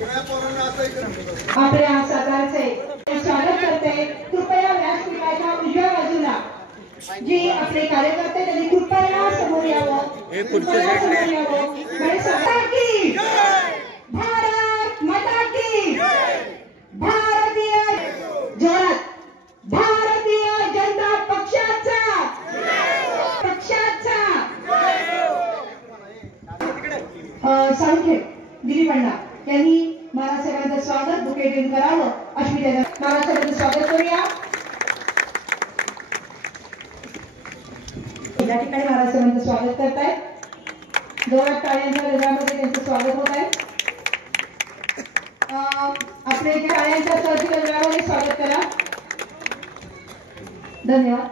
आपल्या सातारचे स्वागत करते। कृपया व्यासपीठाच्या उजव्या बाजूला जी आपले कार्यकर्ते त्यांनी कृपया समोर यावं। भारत माता की भारतीय जोरात भारतीय जनता पक्षाचा सांख्य दिलीप अण्णा यांनी महाराष्ट्राचं स्वागत बुके देऊन करावं अशी त्यांना महाराष्ट्राचं स्वागत करूया। या ठिकाणी महाराष्ट्राचं स्वागत करतायत। जोरात टाळ्यांच्या गजरामध्ये त्यांचं स्वागत होत आहे। आपले टाळ्यांच्या गजरामध्ये स्वागत करा। धन्यवाद।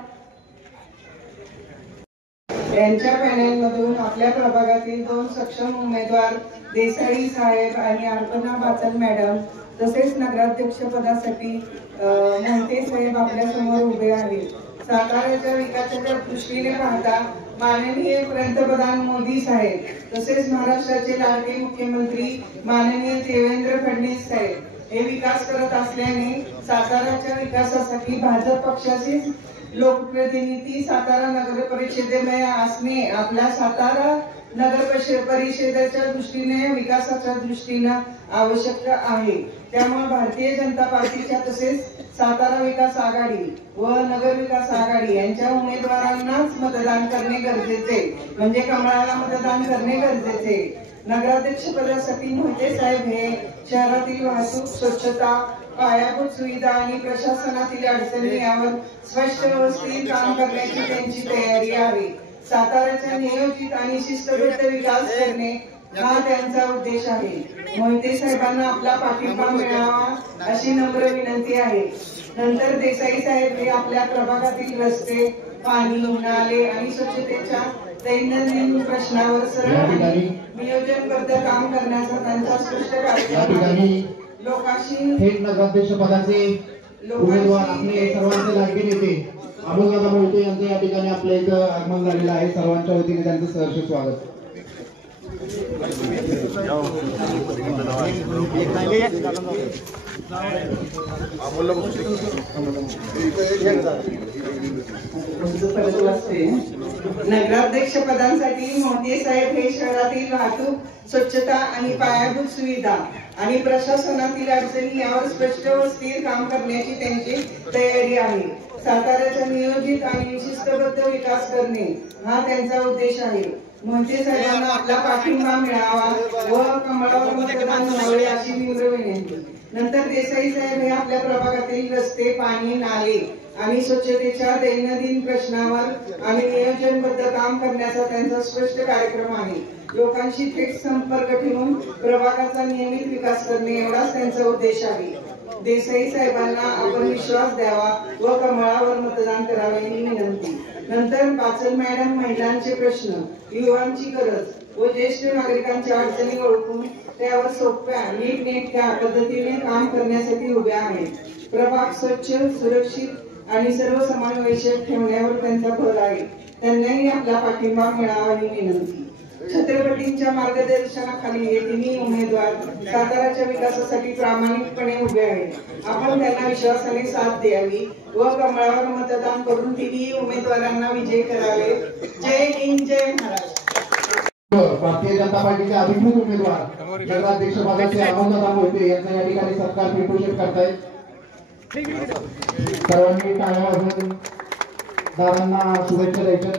यांच्या पॅनेलमधून आपल्या प्रभागातील 2 सक्षम उमेदवार देसाई साहेब आणि अर्पणा बाचल मॅडम तसेच नगराध्यक्ष पदासाठी मोहिते साहेब आपल्या समोर उभे आहेत। साताऱ्याच्या विकासाच्या दृष्टीने पाहता माननीय पंतप्रधान मोदी साहेब तसेच महाराष्ट्राचे लाडके मुख्यमंत्री माननीय देवेंद्र फडणवीस साहेब हे विकास करत असल्याने साताऱ्याच्या विकासासाठी भाजप पक्षाचे लोकप्रतिनिधी सातारा नगर परिषदेमध्ये असणे आपल्या सातारा नगर परिषदेच्या दृष्टीने विकासाच्या दृष्टीने आवश्यक आहे। त्यामुळे भारतीय जनता पार्टीच्या तसेच सातारा विकास आघाडी व नगर विकास आघाडी यांच्या उमेदवारांनाच मतदान करणे गरजेचे म्हणजे कमळाला मतदान करणे गरजेचे। नगराध्यक्ष पदासाठी मोहिते साहेब हे शहरातील वाहतूक स्वच्छता पायाभूत सुविधा आणि प्रशासनातील अडचणी यावर स्पष्ट व्यवस्थित काम करण्याची त्यांची तयारी आहे। साताऱ्याचा नियोजित आणि शिस्तबद्ध विकास करणे हा त्यांचा उद्देश आहे। मोहिते साहेबांना आपला पाठिंबा मिळावा अशी नम्र विनंती आहे। नंतर देसाई साहेब हे आपल्या प्रभागातील रस्ते पाणी नाले आणि स्वच्छतेच्या दैनंदिन प्रश्नावर सरळ नियोजनबद्ध काम करण्याचा त्यांचा स्पष्ट कार्यक्रम आहे। लोकांशी थेट नगराध्यक्ष पदाचे उमेदवार आपले सर्वांचे लाडके नेते अमोलदादा मोहिते यांचे या ठिकाणी आपल्या इथं आगमन झालेलं आहे। सर्वांच्या वतीने त्यांचं सहर्ष स्वागत। नगराध्यक्ष पदांसाठी मोहिते साहेब हे शहरातील वाहतूक स्वच्छता आणि पायाभूत सुविधा आणि प्रशासनातील अडचणी यावर स्पष्ट व स्थिर काम करण्याची त्यांची तयारी आहे। साताऱ्याचा नियोजित आणि शिस्तबद्ध विकास करणे हा त्यांचा उद्देश आहे। मोहिते साहेबांना आपला पाठिंबा मिळावा व कमळावर मतदान व्हावे अशी नम्र विनंती। नंतर देसाई साहेब हे आपल्या प्रभागातील रस्ते पाणी नाले आणि स्वच्छतेच्या दैनंदिन प्रश्नावर आणि नियोजनबद्ध काम करण्याचा त्यांचा स्पष्ट कार्यक्रम आहे। लोकांशी थेट संपर्क ठेवून प्रभागाचा नियमित विकास करणे एवढाच त्यांचा उद्देश आहे। देसाई साहेबांना आपण विश्वास द्यावा व कमळावर मतदान करावे ही विनंती। नंतर बाचल मॅडम महिलांचे प्रश्न युवांची गरज व ज्येष्ठ नागरिकांच्या अडचणी ओळखून त्यावर सोप्या नीटनेटक्या पद्धतीने काम करण्यासाठी उभ्या आहेत। प्रभाग स्वच्छ सुरक्षित आणि सर्व समावेशक ठेवण्यावर त्यांचा भर आहे। त्यांनाही आपला पाठिंबा मिळावा ही विनंती। छत्रपतींच्या मार्गदर्शनाखाली हे तिन्ही उमेदवार साताऱ्याच्या विकासासाठी प्रामाणिकपणे उभे आहेत। आपण त्यांना विश्वासाने साथ द्यावी व कमळावर मतदान करून तिन्ही उमेदवारांना विजयी करावे। जय हिंद जय महाराष्ट्र। भारतीय जनता पार्टीचे अधिकृत उमेदवार नगराध्यक्ष पदाचे अमोलदादा मोहिते यांचा या ठिकाणी सत्कार पिंटू करतायत। सर्वांनी टाळ्या वाजवून दादांना शुभेच्छा द्यायच्या।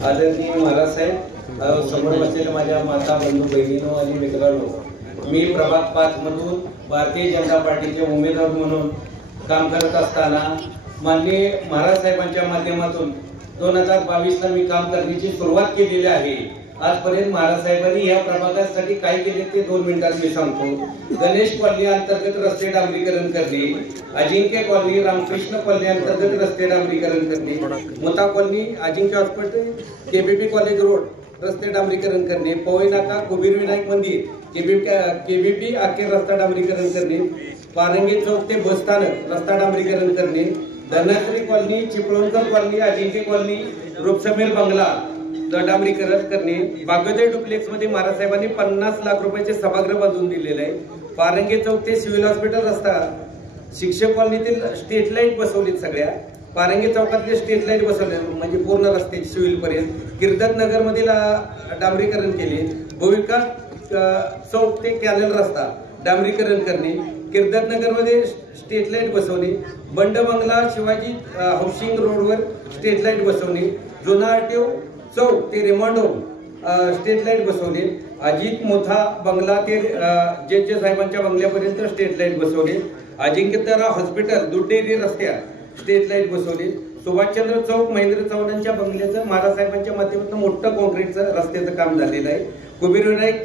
आदरणीय महाराज साहेब समोर बसलेल्या माझ्या माता बंधू बहिणींनो आणि मित्रांनो मी प्रभाग 5 मधून भारतीय जनता पार्टीचे उमेदवार म्हणून काम करत असताना माननीय महाराज साहेबांच्या माध्यमातून 2022 ला मी काम करण्याची सुरुवात केलेली आहे। आजपर्यंत महाराज साहेबांनी या प्रभागासाठी काय केले ते 2 मिनिटात मी सांगतो। गणेश कॉलनी अंतर्गत रस्ते डांबरीकरण करणे, अजिंक्य कॉलनी रामकृष्ण कॉलनी अंतर्गत रस्ते डांबरीकरण करणे, मुता कॉलनी अजिंक्य हॉस्पिटल केबीपी कॉलेज रोड रस्ते डांबरीकरण करणे, पवई नाका कुबीर विनायक मंदिर केबीपी अखेर रस्ता डांबरीकरण करणे, पारंगी चौक ते बसस्थानक रस्ता डांबरीकरण करणे, धनश्री कॉलनी चिपळूणकर कॉलनी अजिंक्य कॉलनी रूपसमीर बंगला डांबरीकरण करणे. बागोदर डुप्लेक्स मध्ये महाराज साहेबांनी 50 लाख रुपयाचे सभागृह बांधून दिलेले आहे. पारंगे चौक ते सिव्हिल हॉस्पिटल रस्ता, शिक्षक कॉलनीतील स्ट्रीट लाईट बसवलीत. सगळ्या पारंगे चौकातले स्ट्रीट लाईट बसवले म्हणजे पूर्ण रस्ते सिव्हिल पर्यंत. कीर्तन नगर मधील डांबरीकरण केले. भूविकास चौक ते कॅनल रस्ता डांबरीकरण करणे. कीर्तन नगर मध्ये स्ट्रीट लाईट बसवणे. बंड बंगला शिवाजी हाऊसिंग रोडवर स्ट्रीट लाईट बसवणे. जुना आरटीओ चौक ते रेमांडो स्ट्रीट लाईट बसवले. अजित मोथा बंगला ते जे साहेबांच्या बंगल्यापर्यंत स्ट्रीट लाईट बसवले. अजिंक्यतारा हॉस्पिटल दुडेरी रस्त्यात स्ट्रीट लाईट बसवली. सुभाषचंद्र चौक महेंद्र चव्हाणांच्या बंगल्याचं महाराज साहेबांच्या माध्यमातून मोठं कॉन्क्रीटचं रस्त्याचं काम झालेलं आहे. कुबेर विनायक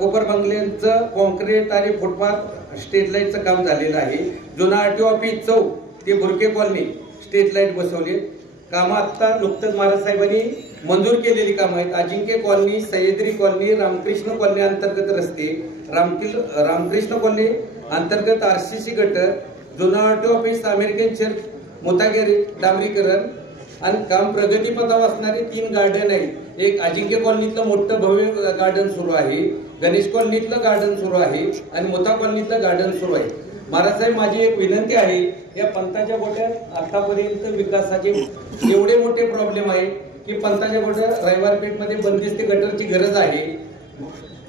कोपर बंगल्यांचं कॉन्क्रीट आणि फुटपाथ स्ट्रीट लाईटचं काम झालेलं आहे. जुना आरटीओ ऑफिस चौक ते भुरके कॉलनी स्ट्रीट लाईट बसवली. कामं आता नुकतंच महाराज साहेबांनी मंजूर केलेली कामं आहेत. Ajinkya colony, Sahyadri colony, Ramkrishna colony अंतर्गत रस्ते, रामकृष्ण कॉलनी अंतर्गत आरसीसी गटर, जुना आरटीओ ऑफिस, अमेरिकन चर्च, मुतागेरी डांबरीकरण आणि काम प्रगतीपथावर असणारे 3 गार्डन आहेत. एक अजिंक्य कॉलनीतलं मोठं भव्य गार्डन सुरू आहे, गणेश कॉलनीतलं गार्डन सुरू आहे आणि मुता कॉलनीतलं गार्डन सुरू आहे. महाराज साहेब, माझी एक विनंती आहे, या पंथाच्या गोट्यात आतापर्यंत विकासाचे एवढे मोठे प्रॉब्लेम आहे की पंथाच्या गोट्यात रविवारपेठ मध्ये बंदिस्त गटरची गरज आहे.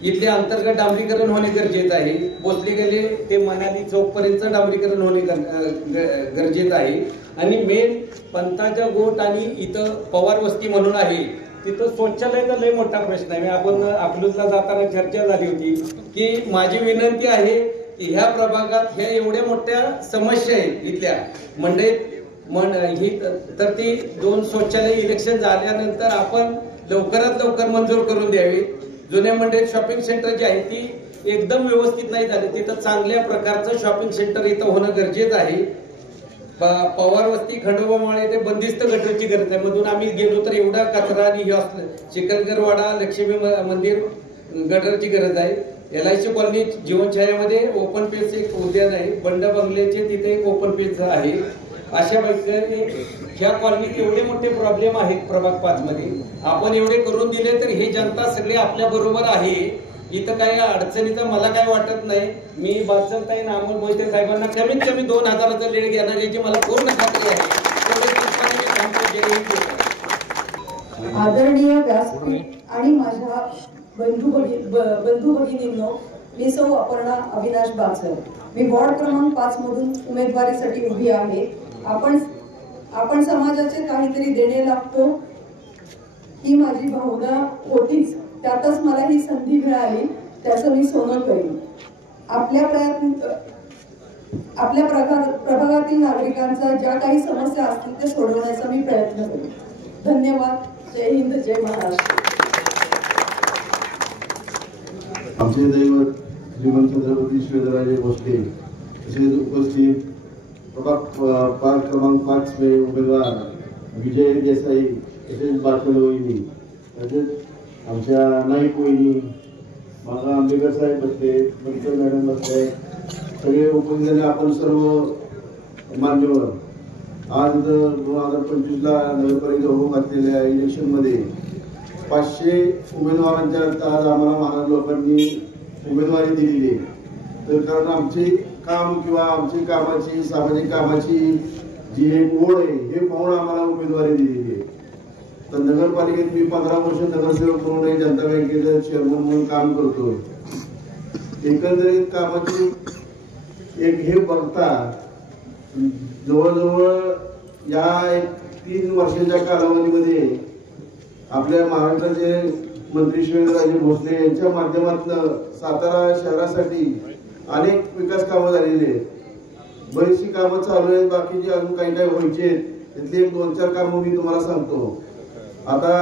इथले अंतर्गत डांबरीकरण होणे गरजेचं आहे. भोसले गल्ली ते मनाली चौक पर्यंत डांबरीकरण होणे गरजेचं आहे. आणि मेन पंथाच्या गोट आणि इथं पवार वस्ती म्हणून आहे, तिथं शौचालयाचा लय मोठा प्रश्न आहे. आपण अकलूजला जाताना चर्चा झाली होती की माझी विनंती आहे की ह्या प्रभागात ह्या एवढ्या मोठ्या समस्या आहेत इथल्या मंडईत ही, तर ती 2 शौचालय इलेक्शन झाल्यानंतर आपण लवकरात लवकर मंजूर करून द्यावी. जुन्या मंडईत शॉपिंग सेंटर जी आहे ती एकदम व्यवस्थित नाही झाली. तिथं चांगल्या प्रकारचं शॉपिंग सेंटर इथं होणं गरजेचं आहे. पवार वस्ती खंडोबामाळे ते बंदिस्त गटरची गरज आहे. मधून आम्ही गेलो तर एवढा कचरा आणि हे असलं. चिखलगरवाडा लक्ष्मी मंदिर गटरची गरज आहे. LIC कॉलनी जीवनछायामध्ये ओपन पेस एक उद्यान आहे. बंड बंगल्याचे तिथे एक ओपन पेस आहे. अशा प्रकारे ह्या कॉलनीत एवढे मोठे प्रॉब्लेम आहेत प्रभाग 5 मध्ये. आपण एवढे करून दिले तर ही जनता सगळी आपल्या बरोबर आहे. इथं काही अडचणीचं मला काय वाटत नाही. मी बादशाहताई अमोल मोहिते साहेबांना कमीत कमी 2000चा लीड घेणार याची मला पूर्ण खात्री आहे. आदरणीय व्यासपीठ आणि माझ्या बंधू भगिनींनो, मी सौ अपर्णा अविनाश बाचर. मी वॉर्ड क्रमांक 5 मधून उमेदवारीसाठी उभी आहे. आपण समाजाचे काहीतरी देणे लागतो ही माझी भावना होतीच. त्यातच मला ही संधी मिळाली, त्याचं मी सोनं करीन. आपल्या प्रभागातील नागरिकांचा ज्या काही समस्या असतील ते सोडवण्याचा मी प्रयत्न करेन. धन्यवाद. जय हिंद, जय महाराष्ट्र. आमचे दैवत श्रीमंत छत्रपती शिवाजीराजे भोसले तसेच उपस्थित प्रभाग क्रमांक 5 चे उमेदवार विजय देसाई तसेच बाचल वहिनी तसेच आमच्या नाईक वहिनी, मागा आंबेकर साहेब बसले, पंकज मॅडम बसले, सगळे उपस्थित आपण सर्व मान्यवर. आज 2025ला नगरपालिका होऊ घातलेल्या इलेक्शनमध्ये 500 उमेदवारांच्या आज आम्हाला महाराज लोकांनी उमेदवारी दिलेली आहे. तर कारण आमचे काम किंवा आमची कामाची सामाजिक कामाची जी एक ओढ आहे हे पाहून आम्हाला उमेदवारी दिलेली आहे. तर नगरपालिकेत मी 15 वर्ष नगरसेवक म्हणून जनता बँकेचं चेअरमन म्हणून काम करतोय. एकंदरीत कामाची एक हे बघता जवळजवळ या 3 वर्षाच्या कालावधीमध्ये आपल्या महाराष्ट्राचे मंत्री शिवेंद्रराजे भोसले यांच्या माध्यमातून सातारा शहरासाठी अनेक विकास कामं झालेली आहेत. बरीचशी कामं चालू आहेत, बाकीची अजून काही काही व्हायची आहेत. तिथली 1-2-4 कामं मी तुम्हाला सांगतो. आता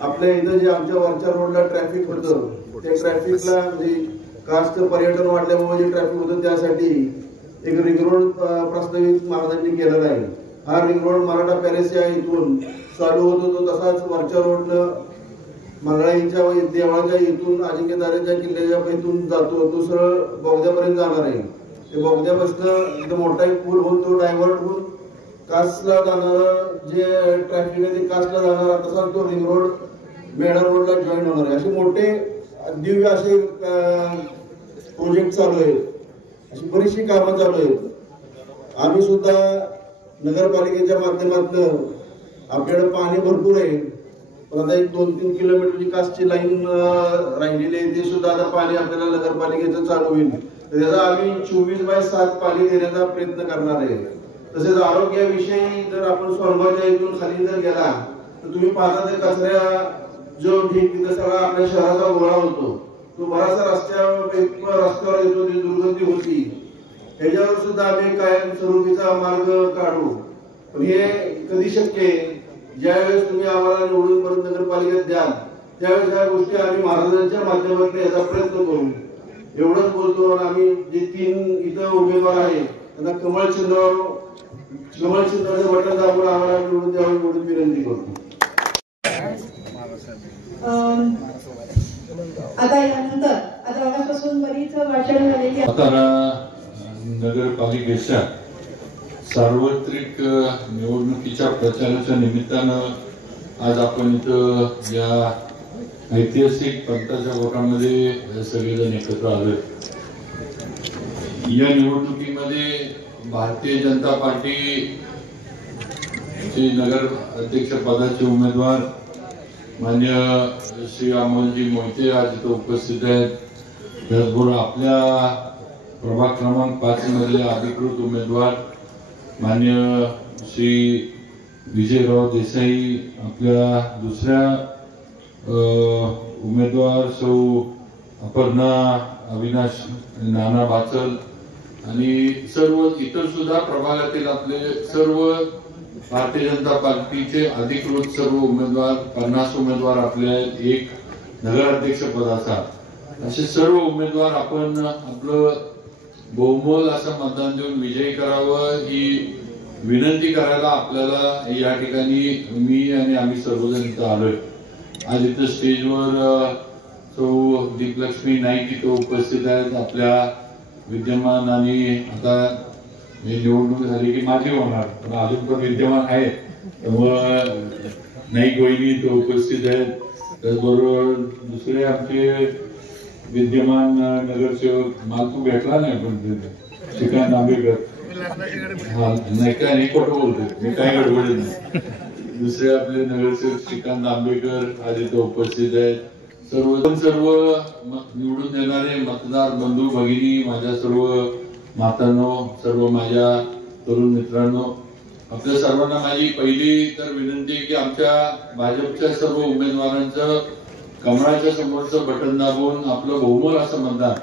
आपल्या इथं जे आमच्या वरच्या रोडला ट्रॅफिक होतं त्या ट्रॅफिकला म्हणजे कास्ट पर्यटन वाढल्यामुळे जे ट्रॅफिक होतं त्यासाठी एक रिंग रोड प्रस्तावित महाराजांनी केलेला आहे. हा रिंग रोड मराठा पॅलेस या इथून चालू होतो, तो तसाच वरच्या रोडनं मंगळाईच्या देवळाच्या इथून अजिंक्यताऱ्याच्या किल्ल्याच्या इथून जातो, तो सरळ बोगद्यापर्यंत जाणार आहे. ते बोगद्यापासून एकदम मोठा एक पूल होऊन तो डायव्हर्ट होऊन कासला जाणारं जे ट्रॅफिक आहे ते कासला जाणार, तसा तो रिंग रोड मेडा रोडला जॉईन होणार आहे. असे मोठे दिव्य असे प्रोजेक्ट चालू आहेत, अशी बरीचशी कामं चालू आहेत. आम्ही सुद्धा नगरपालिकेच्या माध्यमातून आपल्याकडे पाणी भरपूर आहे, पण आता एक 2-3 किलोमीटरची कासची लाईन राहिलेली आहे, ते सुद्धा आता पाणी आपल्याला नगरपालिकेचं चालू होईल. तर त्याचा आम्ही 24/7 पाणी देण्याचा प्रयत्न करणार आहे. तसेच आरोग्याविषयी जर आपण सोनगावच्या इथून खाली जर गेला तर तुम्ही पाहता ते कचऱ्या जो ढीग तिथं सगळा आपल्या शहराचा गोळा होतो, तो बराचसा रस्त्यावर येतो, ती दुर्गंधी होती. त्याच्यावर सुद्धा आम्ही कायमस्वरूपीचा मार्ग काढू. पण हे कधी शक्य आहे? ज्यावेळेस तुम्ही आम्हाला निवडून परत नगरपालिकेत द्याल त्यावेळेस ह्या गोष्टी आम्ही महाराजांच्या माध्यमातून याचा प्रयत्न करू. एवढंच बोलतो. आम्ही जे 3 इथं उमेदवार आहेत त्यांना कमळ चिन्हाचं बटन दाबून आम्हाला निवडून द्यावं एवढी विनंती करतो. आता यानंतर आता आजपासून बरीच भाषण झालेली सातारा नगरपालिकेच्या सार्वत्रिक निवडणुकीच्या प्रचाराच्या निमित्तानं आज आपण इथं या ऐतिहासिक पंथाच्या गोटामध्ये सगळेजण एकत्र आले. या निवडणुकीमध्ये भारतीय जनता पार्टीचे नगर अध्यक्ष पदाचे उमेदवार मान्य श्री अमोलजी मोहिते आज इथं उपस्थित आहेत. त्याचबरोबर आपल्या प्रभाग क्रमांक 5 मधले अधिकृत उमेदवार मान्य श्री विजयराव देसाई, आपल्या दुसऱ्या उमेदवार सौ अपर्णा अविनाश नाना बाचल आणि सर्व इतर सुद्धा प्रभागातील आपले सर्व भारतीय जनता पार्टीचे अधिकृत सर्व उमेदवार 50 उमेदवार आपले आहेत. एक नगराध्यक्ष पदाचा असे सर्व उमेदवार आपण आपलं बहुमोल असं मतदान देऊन विजयी करावं ही विनंती करायला आपल्याला या ठिकाणी मी आणि आम्ही सर्वजण इथं आलोय. आज इथं स्टेजवर सौ दीपलक्ष्मी नाईक इथं उपस्थित आहेत. आपल्या विद्यमान आणि आता निवडणूक झाली की माझी होणार पण अजून पण विद्यमान आहे त्यामुळं नाईक वहिनी इथं उपस्थित आहेत. त्याचबरोबर दुसरे आमचे विद्यमान नगरसेवक मला तू भेटला नाही पण श्रीकांत आंबेकर नाही काय नाही खोटं बोलतोय मी काय गडबडत नाही. दुसरे आपले नगरसेवक श्रीकांत आंबेकर आज इथं उपस्थित आहेत. सर्व निवडून देणारे मतदार बंधू भगिनी, माझ्या सर्व मातांनो, सर्व माझ्या तरुण मित्रांनो, आपल्या सर्वांना माझी पहिली तर विनंती आहे की आमच्या भाजपच्या सर्व उमेदवारांचं कमळाच्या समोरचं बटन दाबून आपलं बहुमोल असं मतदान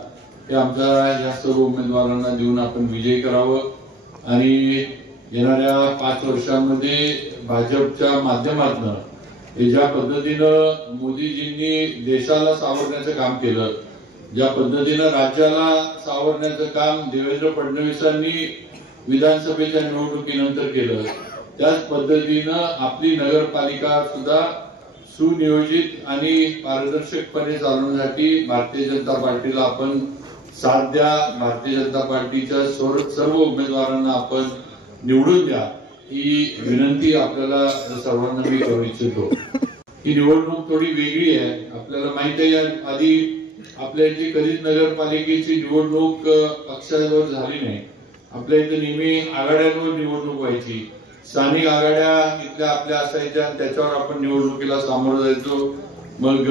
हे आमच्या या सर्व उमेदवारांना देऊन आपण विजयी करावं आणि येणाऱ्या 5 वर्षांमध्ये भाजपच्या माध्यमातून ज्या पद्धतीनं मोदीजींनी देशाला सावरण्याचं काम केलं, ज्या पद्धतीनं राज्याला सावरण्याचं काम देवेंद्र फडणवीसांनी विधानसभेच्या निवडणुकीनंतर केलं, त्याच पद्धतीनं आपली नगरपालिका सुद्धा सुनियोजित आणि पारदर्शकपणे चालवण्यासाठी भारतीय जनता पार्टीला आपण साथ द्या. भारतीय जनता पार्टीच्या सर्व उमेदवारांना आपण निवडून द्या ही विनंती आपल्याला सर्वांना मी करू इच्छितो. ही निवडणूक थोडी वेगळी आहे. आपल्याला माहित आहे आधी आपल्या इथे कधीच नगरपालिकेची निवडणूक पक्षावर झाली नाही. आपल्या इथे नेहमी आघाड्यांवर निवडणूक व्हायची. स्थानिक आघाड्या इथल्या आपल्या असायच्या, त्याच्यावर आपण निवडणुकीला सामोरं जायचो. मग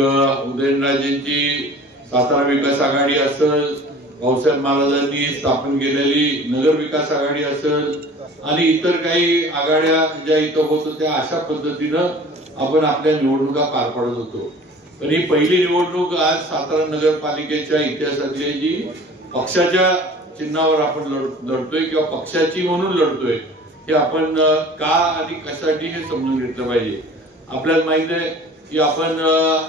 उदयनराजेंची सातारा विकास आघाडी असेल, भाऊसाहेब महाराजांनी स्थापन केलेली नगर विकास आघाडी असेल आणि इतर काही आघाड्या ज्या इथं होत होत्या, अशा पद्धतीनं आपण आपल्या निवडणुका पार पाडत होतो. पण ही पहिली निवडणूक आज सातारा नगरपालिकेच्या इतिहासातली जी पक्षाच्या चिन्हावर आपण लढतोय किंवा पक्षाची म्हणून लढतोय, हे आपण का आणि कशासाठी हे समजून घेतलं पाहिजे. आपल्याला माहित आहे की आपण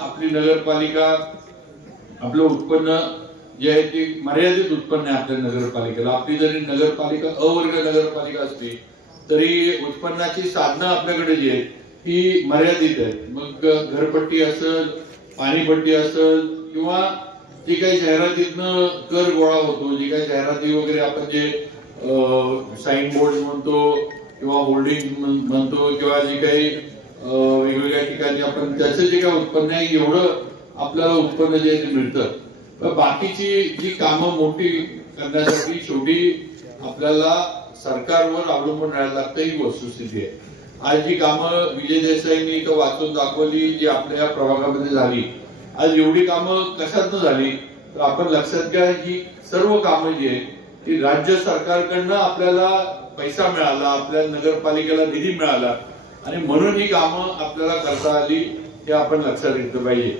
आपली नगरपालिका, आपलं उत्पन्न जे आहे ते मर्यादित उत्पन्न आहे आपल्या नगरपालिकेला. आपली जरी नगरपालिका अवर्ग नगरपालिका असली तरी उत्पन्नाची साधनं आपल्याकडे जी आहेत ती मर्यादित आहेत. मग घरपट्टी असेल, पाणीपट्टी असेल किंवा जी काही जाहिरातीतनं कर गोळा होतो, जी काही जाहिराती वगैरे आपण जे साईन बोर्ड म्हणतो किंवा होल्डिंग म्हणतो किंवा जे काही वेगवेगळ्या ठिकाणी आपण त्याचं जे काही उत्पन्न आहे एवढं आपल्याला उत्पन्न जे मिळतं. बाकीची जी कामं मोठी करण्यासाठी शेवटी आपल्याला सरकारवर अवलंबून राहायला लागतं, ही वस्तुस्थिती आहे. आज जी कामं विजय देसाईंनी इथं वाचून दाखवली, जी आपल्या प्रभागामध्ये झाली, आज एवढी कामं कशातनं झाली तर आपण लक्षात घ्या, ही सर्व कामं जी आहेत ती राज्य सरकारकडनं आपल्याला पैसा मिळाला, आपल्या नगरपालिकेला निधी मिळाला आणि म्हणून ही कामं आपल्याला करता आली, हे आपण लक्षात घेतलं पाहिजे.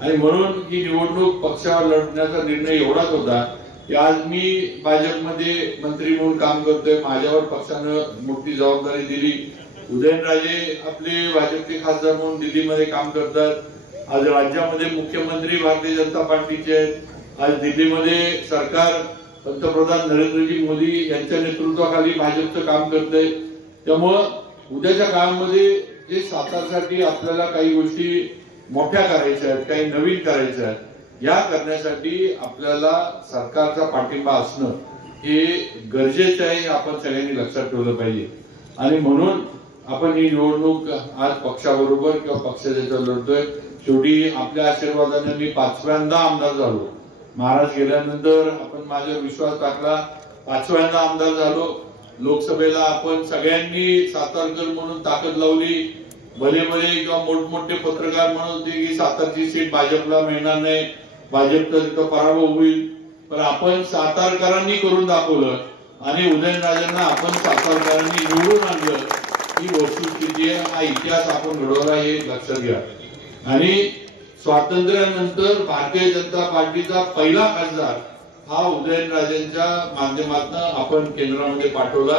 आणि म्हणून ही निवडणूक पक्षावर लढण्याचा निर्णय एवढाच होता की आज मी भाजपमध्ये मंत्री म्हणून काम करतोय, माझ्यावर पक्षानं मोठी जबाबदारी दिली. उदयनराजे आपले भाजपचे खासदार म्हणून दिल्लीमध्ये काम करतात. आज राज्यामध्ये मुख्यमंत्री भारतीय जनता पार्टीचे आहेत. आज दिल्लीमध्ये सरकार पंतप्रधान नरेंद्रजी मोदी यांच्या नेतृत्वाखाली भाजपचं काम करतंय. त्यामुळं उद्याच्या काळामध्ये जे सातारसाठी आपल्याला काही गोष्टी मोठ्या करायच्या आहेत, काही नवीन करायच्या आहेत, या करण्यासाठी आपल्याला सरकारचा पाठिंबा असणं हे गरजेचं आहे, आपण सगळ्यांनी लक्षात ठेवलं पाहिजे. आणि म्हणून आपण ही निवडणूक आज पक्षाबरोबर किंवा पक्षाच्या लढतोय. शेवटी आपल्या आशीर्वादाने मी 5व्यांदा आमदार झालो. महाराज गेल्यानंतर आपण माझ्यावर विश्वास टाकला, 5व्यांदा आमदार झालो. लोकसभेला आपण सगळ्यांनी सातारकर म्हणून ताकद लावली. भले किंवा मोठमोठे पत्रकार म्हणत होते की सातारची सीट भाजपला मिळणार नाही, भाजपचा तिथं पराभव होईल. पण आपण सातारकरांनी करून दाखवलं आणि उदयनराजेंना आपण सातारकरांनी निवडून आणलं. ही वस्तुस्थिती आहे, हा इतिहास आपण घडवला, हे लक्षात घ्या. आणि स्वातंत्र्यानंतर भारतीय जनता पार्टीचा पहिला खासदार हा उदयनराजेंच्या माध्यमातून आपण केंद्रामध्ये पाठवला,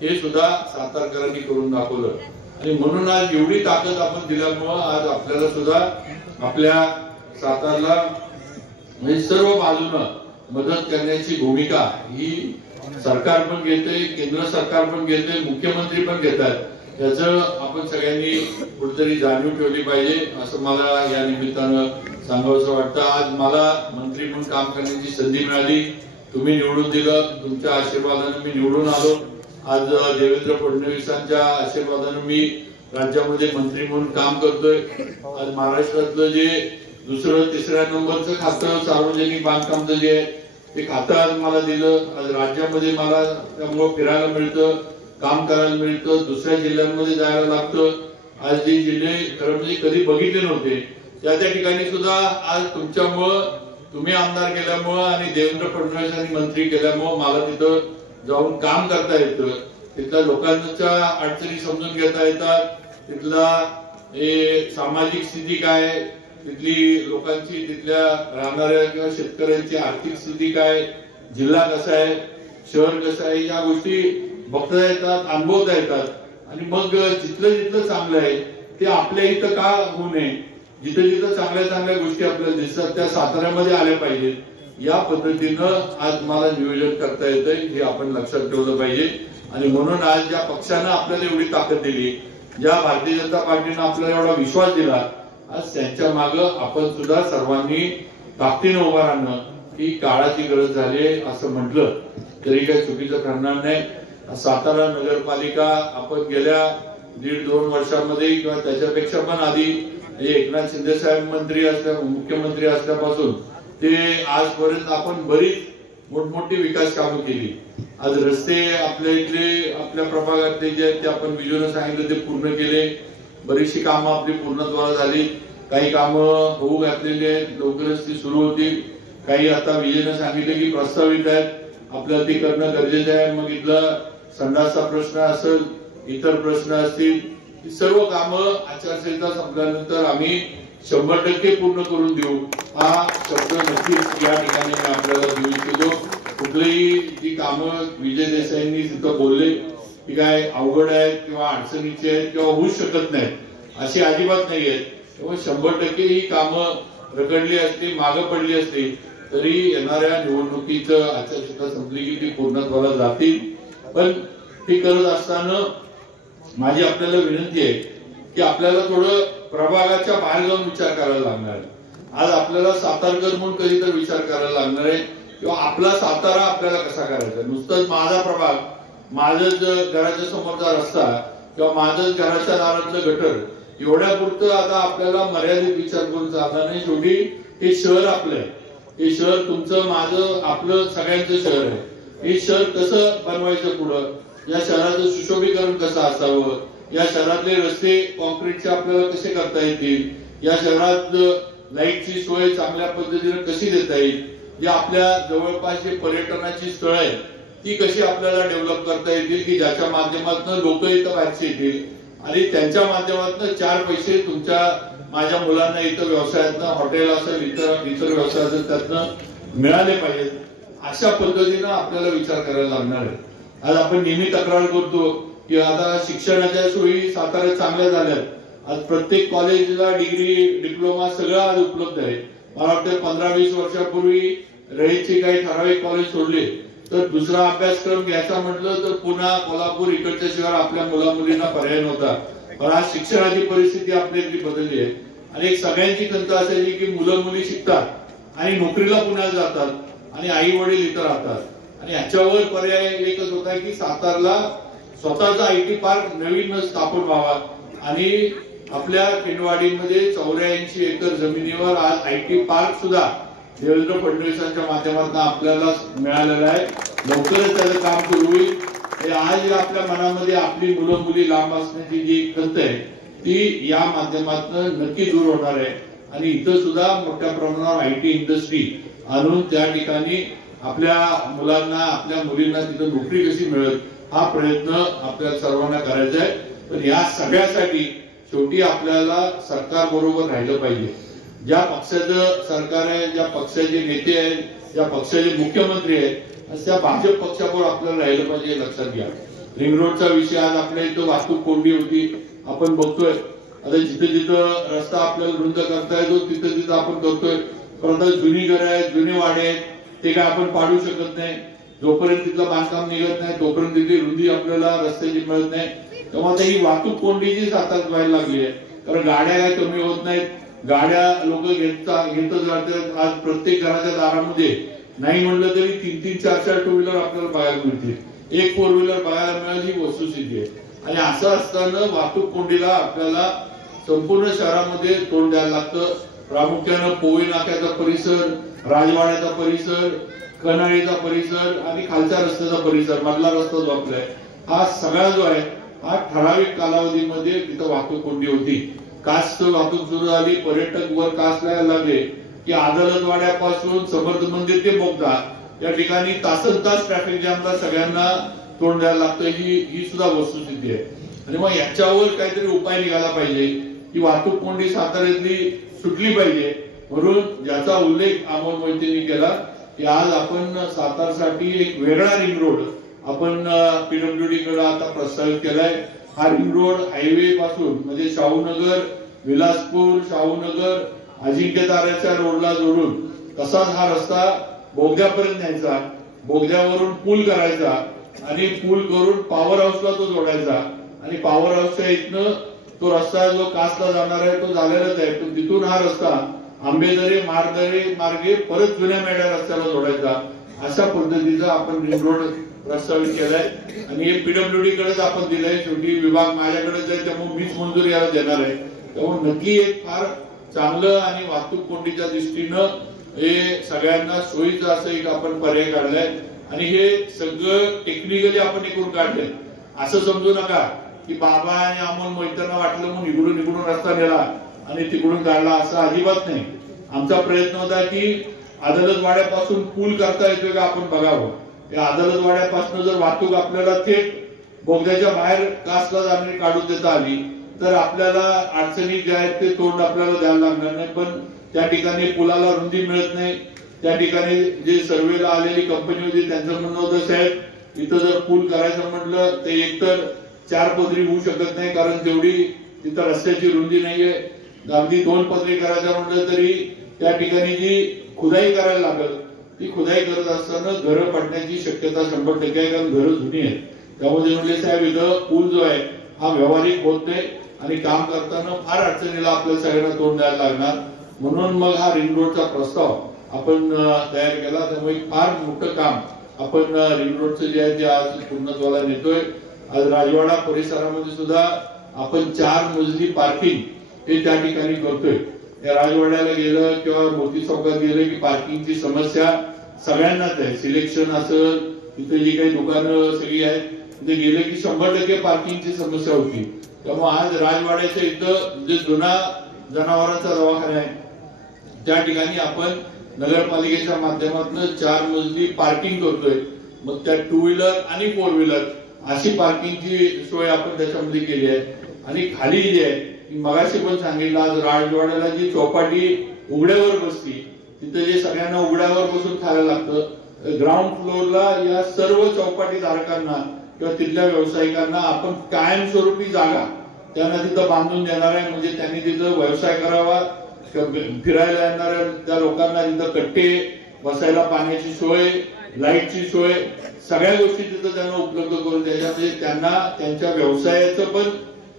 हे सुद्धा सातारकरांनी करून दाखवलं. आणि म्हणून आज एवढी ताकद आपण दिल्यामुळं आज आपल्याला सुद्धा आपल्या सातारला म्हणजे सर्व बाजूनं मदत करण्याची भूमिका ही सरकार पण घेते, केंद्र सरकार पण घेते, मुख्यमंत्री पण घेतात. त्याचं आपण सगळ्यांनी कुठेतरी जाणीव ठेवली पाहिजे, असं मला या निमित्तानं सांगावंसं वाटतं. आज मला मंत्री म्हणून काम करण्याची संधी मिळाली, तुम्ही निवडून दिलं, तुमच्या आशीर्वादानं मी निवडून आलो. आज देवेंद्र फडणवीसांच्या आशीर्वादानं मी राज्यामध्ये मंत्री म्हणून काम करतोय. आज महाराष्ट्रातलं जे दुसरं तिसऱ्या नंबरचं खातं सार्वजनिक बांधकामचं जे आहे ते खातं आज मला दिलं. आज राज्यामध्ये मला त्यामुळं फिरायला मिळतं, काम करायला मिळतं, दुसऱ्या जिल्ह्यांमध्ये जायला लागतं. आज जे जिल्हे खरं म्हणजे कधी बघितले नव्हते त्या ठिकाणी सुद्धा आज तुमच्यामुळं, तुम्ही आमदार केल्यामुळं आणि देवेंद्र फडणवीसांनी मंत्री केल्यामुळं मला तिथं जाऊन काम करता येतं. तिथल्या लोकांच्या अडचणी समजून घेता येतात, तिथला सामाजिक स्थिती काय, तिथली लोकांची, तिथल्या राहणाऱ्या किंवा शेतकऱ्यांची आर्थिक स्थिती काय, जिल्हा कसा आहे, शहर कसं आहे, या गोष्टी बघता येतात, अनुभवता येतात. आणि मग जिथलं जिथलं चांगलं आहे ते आपल्या इथं का होऊ नये, जिथं जिथं चांगल्या गोष्टी आपल्याला दिसतात त्या साताऱ्यामध्ये आल्या पाहिजेत. या पद्धतीनं आज मला नियोजन करता येतंय, हे आपण लक्षात ठेवलं पाहिजे. आणि म्हणून आज ज्या पक्षानं आपल्याला एवढी ताकद दिली, ज्या भारतीय जनता पार्टीनं आपल्याला एवढा विश्वास दिला, आज त्यांच्या मागं आपण सुद्धा सर्वांनी ताकदीनं उभा राहणं ही काळाची गरज झाली असं म्हटलं तरी काही चुकीचं ठरणार नाही. सातारा नगरपालिका आपण गेल्या 1.5-2 वर्षामध्ये किंवा त्याच्यापेक्षा पण आधी एकनाथ शिंदे साहेब मुख्यमंत्री असल्यापासून ते आजपर्यंत आपण बरीच मोठमोठी विकास कामं केली. आज रस्ते आपल्या इथले, आपल्या प्रभागातले जे आहेत ते आपण विजून सांगितलं ते पूर्ण केले. बरीचशी कामं आपली पूर्णत्वाला झाली. काही कामं होऊ घातलेली आहेत, लवकरच ती सुरू होतील. काही आता विजयनं सांगितलं की प्रस्तावित आहेत, आपल्याला ती करणं गरजेचं आहे. मग इथला संडासचा प्रश्न असेल, इतर प्रश्न असतील, ही सर्व कामं आचारसंहिता संपल्यानंतर आम्ही 100% पूर्ण करून देऊ, हा शब्द नक्कीच या ठिकाणी मी आपल्याला देऊ इच्छितो. कुठलीही जी कामं विजय देसाईंनी तिथं बोलले की काय अवघड आहेत किंवा अडचणीची आहेत किंवा होऊ शकत नाहीत, अशी अजिबात नाही आहेत. त्यामुळे 100% ही कामं रखडली असली, मागं पडली असली तरी येणाऱ्या निवडणुकीचं आचारसंहिता संपली की ती पूर्णत्वाला जातील. पण ती करत असताना माझी आपल्याला विनंती आहे की आपल्याला थोडं प्रभागाच्या बाहेर जाऊन विचार करायला लागणार आहे. आज आपल्याला सातारकर म्हणून कधी तर विचार करायला लागणार आहे किंवा आपला सातारा आपल्याला कसा करायचा. नुसतंच माझा प्रभाग माझंच घराच्या समोरचा रस्ता किंवा माझंच घराच्या दारातलं गटर एवढ्या पुरतं आता आपल्याला मर्यादित विचार करून चालणार नाही. शेवटी हे शहर आपलं आहे, हे शहर तुमचं माझं आपलं सगळ्यांचं शहर आहे. हे शहर कसं बनवायचं पुढं, या शहराचं सुशोभीकरण कसं असावं, या शहरातले रस्ते कॉन्क्रीटचे आपल्याला कसे करता येतील, या शहरात लाईटची सोय चांगल्या पद्धतीने कशी देता येईल, जे आपल्या जवळपास जे पर्यटनाची स्थळं आहेत ती कशी आपल्याला डेव्हलप करता येतील की ज्याच्या माध्यमातून लोक इथं बाहेरचे येतील आणि त्यांच्या माध्यमातून 4 पैसे तुमच्या माझ्या मुलांना इथं व्यवसायातनं, हॉटेल असेल इतर व्यवसाय असेल त्यातनं मिळाले पाहिजेत. अशा पद्धतीनं आपल्याला विचार करायला लागणार आहे. आज आपण नेहमी तक्रार करतो की आता शिक्षणाच्या सोयी साताऱ्यात चांगल्या झाल्यात. आज प्रत्येक कॉलेजला डिग्री डिप्लोमा सगळं आज उपलब्ध आहे. मला वाटतं 15-20 वर्षापूर्वी रहितचे काही ठराविक कॉलेज सोडले तर दुसरा अभ्यासक्रम घ्यायचा म्हटलं तर पुन्हा कोल्हापूर इकडच्या शहर आपल्या मुला मुलींना पर्याय नव्हता. पण आज शिक्षणाची परिस्थिती आपल्यातली बदलली आहे आणि एक सगळ्यांची खंत असायची की मुलं मुली शिकतात आणि नोकरीला पुण्याला जातात आणि आई वडील इथं राहतात आणि ह्याच्यावर पर्याय एकच होता की सातारला स्वतःचा IT पार्क नवीन स्थापन व्हावा आणि आपल्या किंडवाडीमध्ये 84 एकर जमिनीवर आज IT पार्क सुद्धा देवेंद्र फडणवीसांच्या माध्यमातून आपल्याला मिळालेलं आहे. लवकरच त्याचं काम सुरू होईल. आज आपल्या मनामध्ये आपली मुलं मुली लांब असण्याची जी खंत आहे ती या माध्यमातून नक्की दूर होणार आहे आणि इथं सुद्धा मोठ्या प्रमाणावर IT इंडस्ट्री आणून त्या ठिकाणी आपल्या मुलांना आपल्या मुलींना तिथं नोकरी कशी मिळेल हा प्रयत्न आपल्याला सर्वांना करायचा आहे. पण या सगळ्यासाठी शेवटी आपल्याला सरकार बरोबर राहिलं पाहिजे. ज्या पक्षाचं सरकार आहे, ज्या पक्षाचे नेते आहेत, ज्या पक्षाचे मुख्यमंत्री आहेत त्या भाजप पक्षावर आपल्याला राहिलं पाहिजे लक्षात घ्या. रिंग रोडचा विषय आज आपल्या इथं वाहतूक कोंडी होती आपण बघतोय. आता जिथे जिथं रस्ता आपल्याला रुंद करता येतो तिथं तिथं आपण करतोय. परंतु जुनी घरं आहेत, जुने वाडे आहेत ते काय आपण पाडू शकत नाही. जोपर्यंत तिथलं बांधकाम निघत नाही तोपर्यंत तिथली रुंदी आपल्याला रस्त्याची मिळत नाही. तेव्हा आता ही वाहतूक कोंडीची सातारात व्हायला लागली आहे. कारण गाड्या काय कमी होत नाहीत, गाड्या लोक घेतच राहतात. आज प्रत्येक घराच्या दारामध्ये नाही म्हणलं तरी 3-3, 4-4 टू व्हीलर आपल्याला बघायला मिळतील. एक 4 व्हीलर बघायला मिळाल ही वस्तुस्थिती आहे. आणि असं असताना वाहतूक कोंडीला आपल्याला संपूर्ण शहरामध्ये तोंड द्यायला लागतं. प्रामुख्यानं पोई नाक्याचा परिसर, राजवाड्याचा परिसर, कनाळीचा परिसर आणि खालच्या रस्त्याचा परिसर, मधला रस्ता जो आपला आहे हा सगळा जो आहे हा ठराविक कालावधीमध्ये तिथं वाहतूक कोंडी होती. कास्ट वाहतूक सुरू झाली, पर्यटक वर कास्ट यायला लागले की अदालतवाड्यापासून समर्थ मंदिर ते बोगदा या ठिकाणी तासनतास ट्रॅफिक जॅमला सगळ्यांना तोंड द्यायला लागतं. ही सुद्धा वस्तुस्थिती आहे. आणि मग याच्यावर काहीतरी उपाय निघाला पाहिजे की वाहतूक कोंडी साताऱ्यातली सुटली पाहिजे. म्हणून ज्याचा उल्लेख अमोल मोहितेंनी केला की आज आपण सातारसाठी एक वेगळा रिंग रोड आपण PWD कडे आता प्रस्तावित केलाय. हा रिंग रोड हायवे पासून म्हणजे शाहूनगर, विलासपूर, शाहूनगर, अजिंक्य ताऱ्याच्या रोडला जोडून तसाच हा रस्ता बोगद्यापर्यंत न्यायचा, बोगद्यावरून पूल करायचा आणि पूल करून पॉवर हाऊसला तो जोडायचा आणि पॉवर हाऊसच्या इथनं तो रस्ता जो कासला जाणार आहे तो झालेलाच आहे. पण तिथून हा रस्ता आंबेदरे मार्गदरे मार्गे परत जुन्या मेढ्या रस्त्याला जोडायचा. अशा पद्धतीचा आपण रिंग रोड प्रस्तावित केलाय आणि हे PWD कडेच आपण दिलंय. शेवटी विभाग माझ्याकडेच आहे त्यामुळे मीच मंजुरी याला देणार आहे. त्यामुळे नक्की एक फार चांगलं आणि वाहतूक कोंडीच्या दृष्टीनं हे सगळ्यांना सोयीचं असं एक आपण पर्याय काढलाय आणि हे सगळं टेक्निकली आपण इकडून काढलंय. असं समजू नका की बाबा आणि अमोल मोहितांना वाटलं म्हणून इकडून रस्ता नेला आणि तिकडून काढला, असं अजिबात नाही. आमचा प्रयत्न होता की अदालतवाड्यापासून पूल करता येतोय का आपण बघावं. या अदालतवाड्यापासून जर वाहतूक आपल्याला थेट बोगद्याच्या बाहेर कासला जाणारी काढून देता आली तर आपल्याला अडचणी ज्या आहेत ते तोंड आपल्याला द्यायला लागणार नाही. पण त्या ठिकाणी पुलाला रुंदी मिळत नाही. त्या ठिकाणी जे सर्वेला आलेली कंपनी होती त्यांचं म्हणणं होतं साहेब इथं जर पूल करायचं म्हटलं ते एकतर 4 पदरी होऊ शकत नाही कारण तेवढी तिथं रस्त्याची रुंदी नाहीये. अगदी 2 पदरी करायचं म्हटलं तरी त्या ठिकाणी जी खुदाई करायला लागल ती खुदाई करत असताना घरं पडण्याची शक्यता 100% आहे कारण घरं जुनी आहेत. त्यामुळे म्हणले साहेब इथं पूल जो आहे हा व्यावहारिक होत नाही आणि काम करताना फार अडचणीला आपल्याला सगळ्यांना तोंड द्यायला लागणार. म्हणून मग हा रिंग रोडचा प्रस्ताव आपण तयार केला. त्यामुळे फार मोठं काम आपण रिंग रोडचं जे आहे ते आज पूर्णत्वाला नेतोय. आज राजवाडा परिसरामध्ये सुद्धा आपण 4 मजली पार्किंग हे त्या ठिकाणी करतोय. या राजवाड्याला गेलं किंवा मोती चौकात गेलं की पार्किंगची समस्या सगळ्यांनाच आहे. सिलेक्शन असेल, तिथे जी काही दुकानं सगळी आहेत तिथे गेलं की 100% पार्किंगची समस्या होती. त्यामुळे आज राजवाड्याच्या इथं जे जुना जनावरांचा दवाखाना आहे त्या ठिकाणी आपण नगरपालिकेच्या माध्यमातून 4 मजली पार्किंग करतोय. मग त्या 2 व्हीलर आणि 4 व्हीलर अशी पार्किंगची सोय आपण त्याच्यामध्ये केली आहे. आणि खाली जे आहे मगाशी पण सांगितलं, आज राजवाड्याला जी चौपाटी उघड्यावर बसती तिथे जे सगळ्यांना उघड्यावर बसून खायला लागतं, ग्राउंड फ्लोअरला या सर्व चौपाटी धारकांना किंवा तिथल्या व्यावसायिकांना आपण कायमस्वरूपी जागा त्यांना तिथं बांधून देणार आहे. म्हणजे त्यांनी तिथं व्यवसाय करावा, फिरायला येणाऱ्या त्या लोकांना तिथं कट्टे, बसायला पाण्याची सोय, लाईटची सोय, सगळ्या गोष्टी तिथं त्यांना उपलब्ध करून द्यायच्या. त्यांना त्यांच्या व्यवसायाचं पण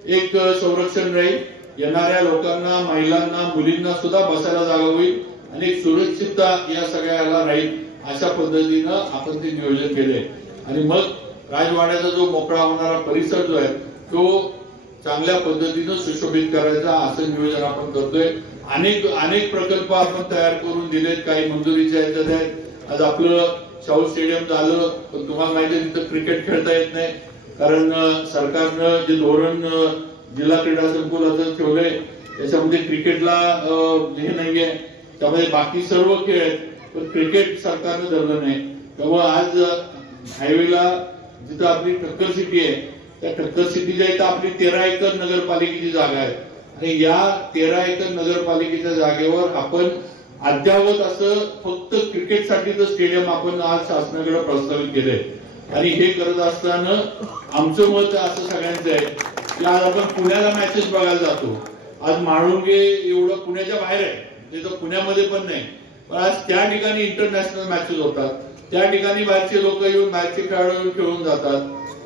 एक संरक्षण राहील. येणाऱ्या लोकांना, महिलांना, मुलींना सुद्धा बसायला जागा होईल आणि एक सुरक्षितता या सगळ्याला राहील. अशा पद्धतीनं आपण ते नियोजन केले. आणि मग राजवाड्याचा जो मोकळा होणारा परिसर जो आहे तो चांगल्या पद्धतीनं सुशोभित करायचा असं नियोजन आपण करतोय. अनेक प्रकल्प आपण तयार करून दिलेत. काही मंजुरीच्या ह्याच्यात आहेत. आज आपलं शाहू स्टेडियम झालं, पण तुम्हाला माहिती आहे तिथं क्रिकेट खेळता येत नाही. कारण सरकारनं जे धोरण जिल्हा क्रीडा संकुलाचं ठेवलंय त्याच्यामध्ये क्रिकेटला हे नाहीये. त्यामध्ये बाकी सर्व खेळ आहेत, पण क्रिकेट सरकारनं धरलं नाही. त्यामुळे आज हायवेला जिथं आपली ठक्कर सिटी आहे त्या ठक्कर सिटीच्या इथं आपली 13 एकर नगरपालिकेची जागा आहे. आणि या 13 एकर नगरपालिकेच्या जागेवर आपण अद्यावत असं फक्त क्रिकेटसाठीचं स्टेडियम आपण आज शासनाकडे प्रस्तावित केलंय. आणि हे करत असताना आमचं मत असं सगळ्यांचं आहे की आज आपण पुण्याला मॅचेस बघायला जातो. आज म्हाळुंगे एवढं पुण्याच्या बाहेर आहे, तिथं पुण्यामध्ये पण नाही, पण आज त्या ठिकाणी इंटरनॅशनल मॅचेस होतात. त्या ठिकाणी बाहेरचे लोक येऊन, बाहेरचे खेळाडू येऊन खेळून जातात.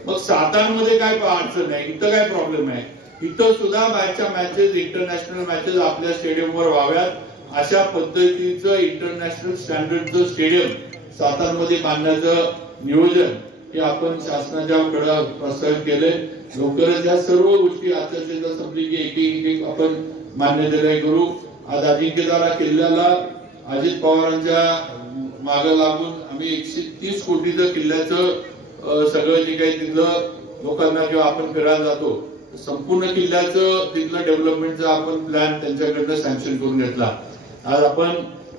मग सातारमध्ये काय अडचण आहे, इथं काय प्रॉब्लेम आहे? इथं सुद्धा बाहेरच्या मॅचेस, इंटरनॅशनल मॅचेस आपल्या स्टेडियमवर व्हाव्यात अशा पद्धतीचं इंटरनॅशनल स्टँडर्डचं स्टेडियम सातारमध्ये बांधण्याचं नियोजन हे आपण शासनाच्या कडे प्रस्तावित केलंय. लवकरच या सर्व गोष्टी आचारसंहिता संपली की एक आपण मान्यता करू. आज अजिंक्यतारा किल्ल्याला अजित पवारांच्या मागे लागून आम्ही 130 कोटीचं किल्ल्याचं सगळं जे काही तिथलं लोकांना किंवा आपण फिरायला जातो संपूर्ण किल्ल्याचं तिथलं डेव्हलपमेंटचा आपण प्लॅन त्यांच्याकडनं सँक्शन करून घेतला. आज आपण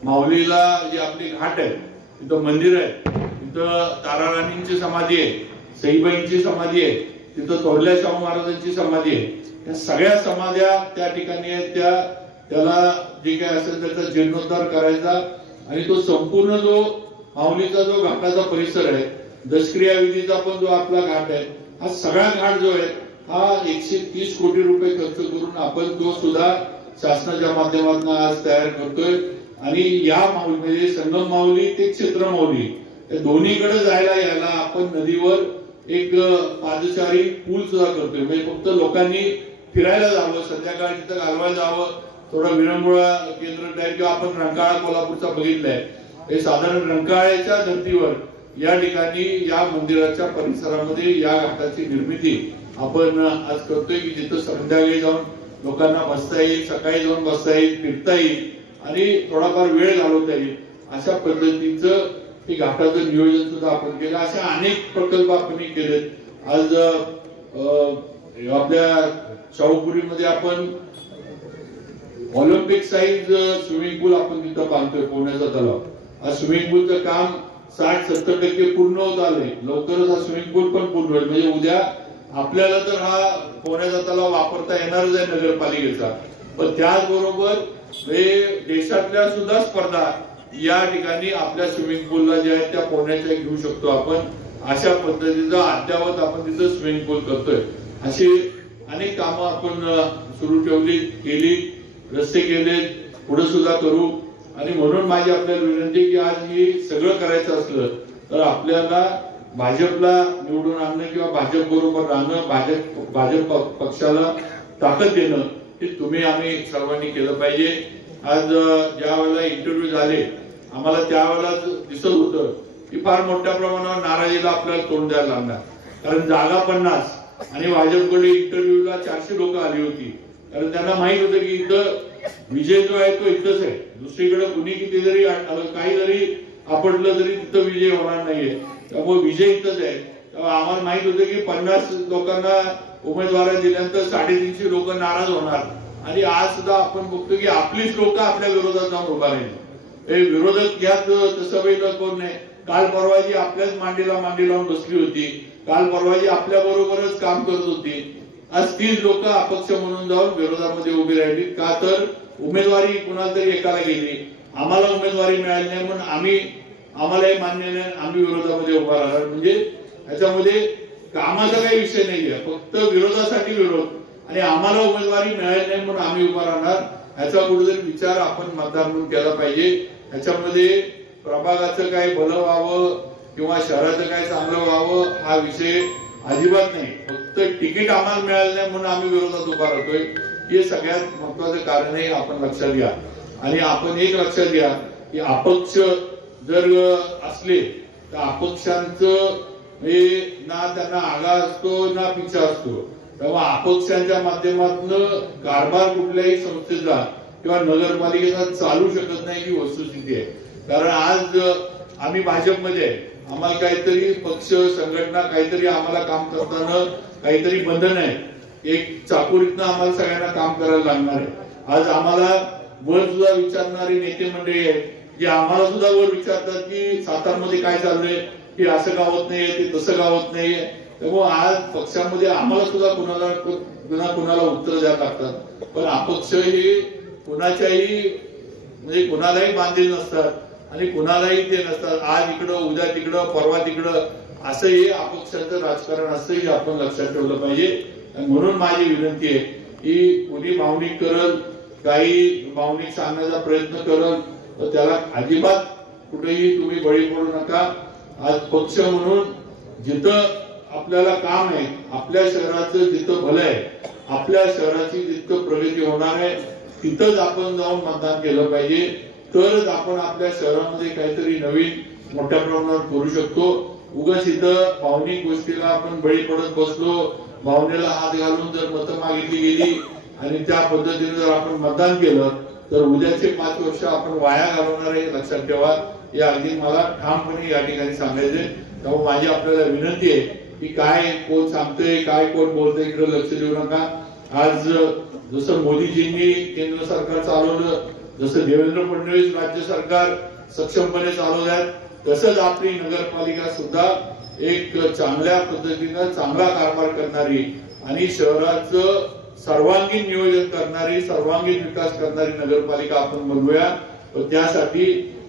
माऊलीला जी आपली घाट आहे तिथं मंदिर आहे, तिथं ताराराणींची समाधी आहे, सईबाईंची समाधी आहे, तिथं थोरल्या शाहू महाराजांची समाधी आहे. या सगळ्या समाध्या त्या ठिकाणी आहेत. त्याला जे काही असेल त्याचा जीर्णोद्धार करायचा आणि तो संपूर्ण जो माऊलीचा जो घाटाचा परिसर आहे, दशक्रिया विधीचा पण जो आपला घाट आहे, हा सगळा घाट जो आहे हा 130 कोटी रुपये खर्च करून आपण तो सुद्धा शासनाच्या माध्यमातून आज तयार करतोय. आणि या माऊली म्हणजे संगम माऊली ते क्षेत्र माऊली या दोन्हीकडे जायला यायला आपण नदीवर एक पादचारी पूल सुद्धा करतोय. म्हणजे फक्त लोकांनी फिरायला जावं, संध्याकाळी तिथं घालवायला जावं, थोडं विरंगुळा केंद्र टाईप किंवा आपण रंकाळा कोल्हापूरचा बघितलाय, हे साधारण रंकाळ्याच्या धर्तीवर या ठिकाणी या मंदिराच्या परिसरामध्ये या घाटाची निर्मिती आपण आज करतोय की जिथं संध्याकाळी जाऊन लोकांना बसता येईल, सकाळी जाऊन बसता येईल, फिरता येईल आणि थोडाफार वेळ घालवता येईल अशा पद्धतीचं हे घाटाचं नियोजन सुद्धा आपण केलं. अशा अनेक प्रकल्प आपण केलेत. आज आपल्या शाहूपुरीमध्ये आपण ऑलिम्पिक साईज स्विमिंग पूल आपण तिथं बांधतोय, पुण्याचा तलाव. आज स्विमिंग पूलचं काम 60-70% पूर्ण होत आलंय. लवकरच हा स्विमिंग पूल पण पूर्ण होईल. म्हणजे उद्या आपल्याला तर हा पुण्याचा तलाव वापरता येणारच आहे नगरपालिकेचा, पण त्याचबरोबर देशातल्या सुद्धा स्पर्धा या ठिकाणी आपल्या स्विमिंग पूलला ज्या आहेत त्या पोहण्याच्या घेऊ शकतो आपण. अशा पद्धतीचं अद्यावत आपण तिथं स्विमिंग पूल करतोय. अशी अनेक कामं आपण सुरू ठेवली, केली, रस्ते केले, पुढे सुद्धा करू. आणि म्हणून माझी आपल्याला विनंती की आज हे सगळं करायचं असलं तर आपल्याला भाजपला निवडून आणणं किंवा भाजप बरोबर राहणं, भाजप पक्षाला ताकद देणं हे तुम्ही आम्ही सर्वांनी केलं पाहिजे. आज ज्या वेळेला इंटरव्ह्यू झाले आम्हाला त्यावेळेला दिसत होतं की फार मोठ्या प्रमाणावर नाराजीला आपल्याला तोंड द्यायला लागणार. कारण जागा 50 आणि भाजपकडे इंटरव्ह्यूला 400 लोक आली होती. कारण त्यांना माहित होतं की इथं विजय जो आहे तो इथंच आहे. दुसरीकडे कुणी किती जरी काही जरी आपटलं तरी तिथं विजय होणार नाहीये. त्यामुळे विजय इथंच आहे. आम्हाला माहित होतं की 50 लोकांना उमेदवारी दिल्यानंतर 350 लोक नाराज होणार. आणि आज सुद्धा आपण बघतो की आपलीच लोक आपल्या विरोधात जाऊन उभा राहिली. विरोधक यात तसं वेगळं कोण नाही. काल परवाजी आपल्याच मांडीला मांडी लावून बसली होती. काल परवाजी आपल्या बरोबरच काम करत होती. आज 30 लोक अपक्ष म्हणून जाऊन विरोधामध्ये उभी राहिली. का तर उमेदवारी कुणाला तरी एकाला गेली, आम्हाला उमेदवारी मिळाली नाही म्हणून आम्हालाही मान्य नाही, आम्ही विरोधामध्ये उभा राहणार. म्हणजे याच्यामध्ये कामाचा काही विषय नाहीये, फक्त विरोधासाठी विरोध आणि आम्हाला उमेदवारी मिळाली नाही म्हणून आम्ही उभा राहणार. याचा कुठेतरी विचार आपण मतदार म्हणून केला पाहिजे. याच्यामध्ये प्रभागाचं काय भलं व्हावं किंवा शहराचं काय चांगलं व्हावं हा विषय अजिबात नाही. फक्त तिकीट आम्हाला मिळालं नाही म्हणून आम्ही विरोधात उभा राहतोय, हे सगळ्यात महत्वाचं कारण आहे. आपण लक्षात घ्या. आणि आपण एक लक्षात घ्या की अपक्ष जर असले तर अपक्षांचं ना त्यांना आगा असतो ना पिछा असतो. तेव्हा अपक्षांच्या माध्यमातून कारभार कुठल्याही संस्थेचा किंवा नगरपालिकेचा चालू शकत नाही ही वस्तुस्थिती आहे. कारण आज आम्ही भाजपमध्ये आहे, आम्हाला काहीतरी पक्ष संघटना काहीतरी आम्हाला काम करताना काहीतरी बंधन आहे. एक चाकोरीतनं आम्हाला सगळ्यांना काम करायला लागणार आहे. आज आम्हाला वर सुद्धा विचारणारी नेते मंडळी आहेत जे आम्हाला सुद्धा वर विचारतात की सातारमध्ये काय चाललंय, की असं का होत नाहीये, ते तसं का होत नाहीये. त्यामुळे आज पक्षामध्ये आम्हाला सुद्धा कुणाला उत्तर द्यायला लागतात. पण अपक्ष हे कुणाच्याही म्हणजे कुणालाही बांधील नसतात आणि कुणालाही ते नसतात. आज इकडं उद्या तिकडं परवा तिकडं असं हे अपक्षाचं राजकारण असं हे आपण लक्षात ठेवलं पाहिजे. म्हणून माझी विनंती आहे की कुणी भावनिक करल, काही भावनिक सांगण्याचा प्रयत्न करल तर त्याला अजिबात कुठेही तुम्ही बळी पडू नका. आज पक्ष म्हणून जिथं आपल्याला काम आहे, आपल्या शहराचं जिथं भलं आहे, आपल्या शहराची जिथं प्रगती होणार आहे तिथंच आपण जाऊन मतदान केलं पाहिजे. तरच आपण आपल्या शहरामध्ये काहीतरी नवीन मोठ्या प्रमाणावर करू शकतो. उगाच इथं भावनिक गोष्टीला आपण बळी पडत बसलो, भावनेला हात घालून जर मतं मागितली गेली आणि त्या पद्धतीने जर आपण मतदान केलं तर उद्याचे 5 वर्ष आपण वाया घालवणार आहे, लक्षात ठेवा. हे अगदी मला ठामपणे या ठिकाणी सांगायचंय. त्यामुळे माझी आपल्याला विनंती आहे की काय कोण सांगतोय काय कोण बोलतोय इकडे लक्ष देऊ नका. आज जसं मोदीजींनी केंद्र सरकार चालवलं, जसं देवेंद्र फडणवीस राज्य सरकार सक्षमपणे चालवल्यात, तसंच आपली नगरपालिका सुद्धा एक चांगल्या पद्धतीनं चांगला कारभार करणारी आणि शहराचं सर्वांगीण नियोजन करणारी, सर्वांगीण विकास करणारी नगरपालिका आपण बनवूया. त्यासाठी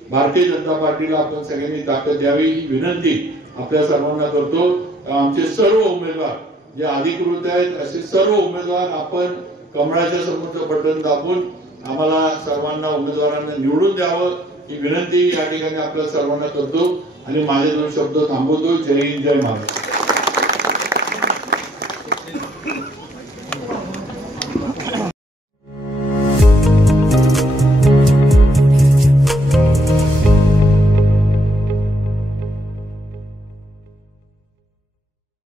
भारतीय जनता पार्टीला आपण सगळ्यांनी ताकद द्यावी ही विनंती आपल्या सर्वांना करतो. आमचे सर्व उमेदवार जे अधिकृत आहेत असे सर्व उमेदवार आपण कमळाच्या समोरचं बटन दाबून आम्हाला सर्वांना उमेदवारांना निवडून द्यावं ही विनंती या ठिकाणी आपल्या सर्वांना करतो आणि माझे 2 शब्द थांबवतो. जय हिंद, जय महाराष्ट्र.